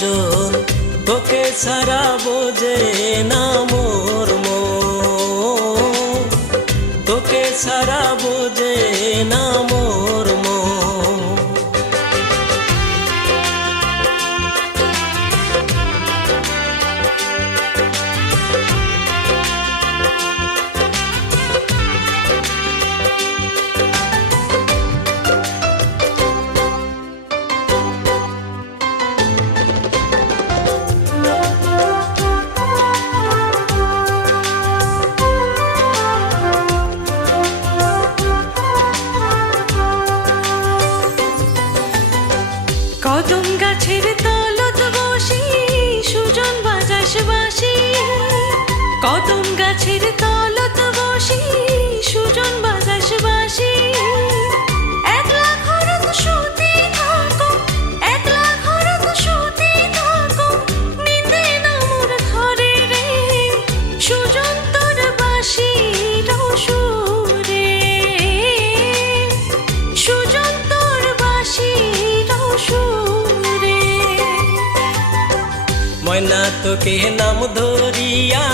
জন, তোকে ছাড়া বোঝে না মোর মন, তোকে ছাড়া বোঝে না মোর মন। কদম গাছের তলত বসি সুজন বাজাস বাসি, কদম গাছের তলত বসি সুজন বাজাস বাসি। একলা ঘরত শুতে থাকো, একলা ঘরত শুতে থাকো, নিতে না মোর ঘরে রে সুজন তোর বাসির সুরে, সুজন তোর বাসির সুরে। ময়না তোকে নাম ধরিয়া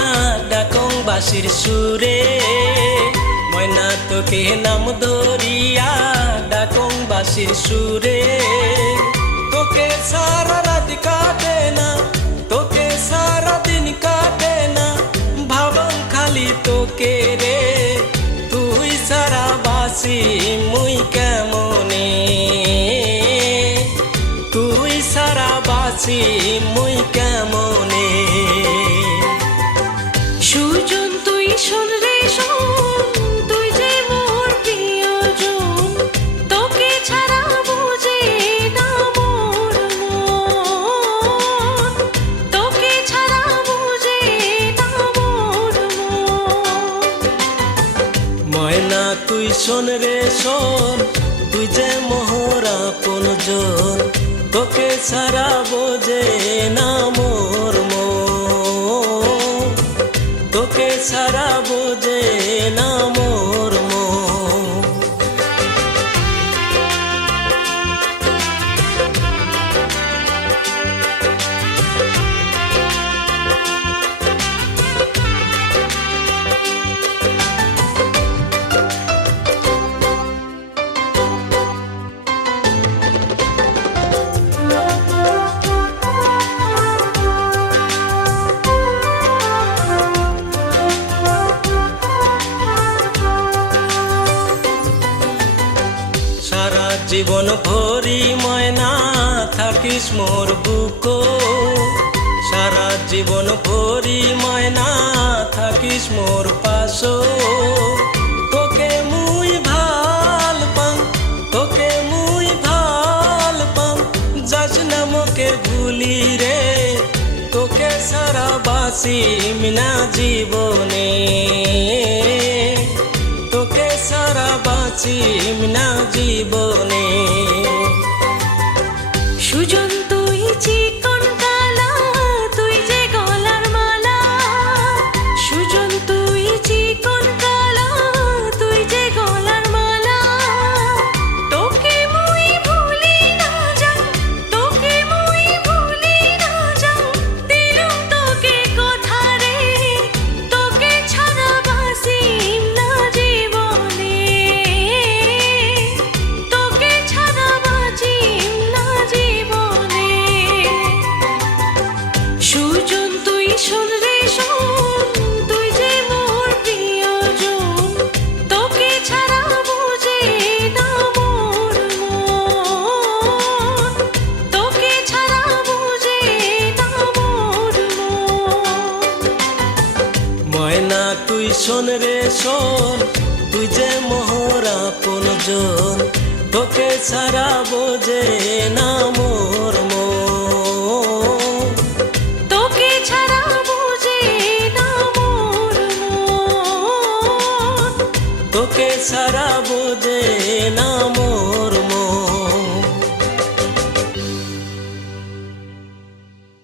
ডাকং বাঁশির সুরে, ময়না তোকে নাম ধরিয়া ডাকং বাঁশির সুরে। তোকে সারা রাত কাটে না, তোকে সারা দিন কাটে না, ভাবং খালি তোকে রে, তুই সারা বাসি মুই কেমনে, তুই সারা বাসি মুই কেমনে। সুজন তুই শোন রে শোন, তুই যে মোর প্রিয়জন, তোকে ছাড়া বুঝে না মোর মন, তোকে ছাড়া বুঝে না মোর মন। ময়না তুই শোন রে শোন, তুই যে মোর আপন জন, তোকে ছাড়া বোঝে না মোর মন, তোকে ছাড়া বোঝে না মোর মন। সারা জীবন ভরি ময়না থাকিস মোর বুকো, সারা জীবন ভরি ময়না থাকিস মোর পাশো। তোকে মুই ভাল পাম, তোকে মুই ভাল পাম, যাস না মোকে ভুলি রে, তোকে সারা বাসিম না জীবনে, তোকে সারা বাঁচিম না জীবনে। সুজন তুই চিকন কালা, তুই যে গলার মালা, সুজন তুই চিকন কালা, তুই যে গলার মালা। তোকে মুই ভুলি না যাও, তোকে মুই ভুলি না যাও, দিলুম তোকে কথা রে, তোকে ছাড়া বাসিম না জীবনে, তোকে ছাড়া বাঁচিম না জীবনে। সুজন তুই শোন রে শোন, তুই যে মোর প্রিয়জন, তোকে ছাড়া বুঝে না মোর মন, তোকে ছাড়া বুঝে না মোর মন। ময়না তুই শোন রে শোন, তুই যে মোর আপন জন, তোকে ছাড়া বোঝে না মোর মন, তোকে ছাড়া বুঝে না মোর মন, তোকে ছাড়া বোঝে না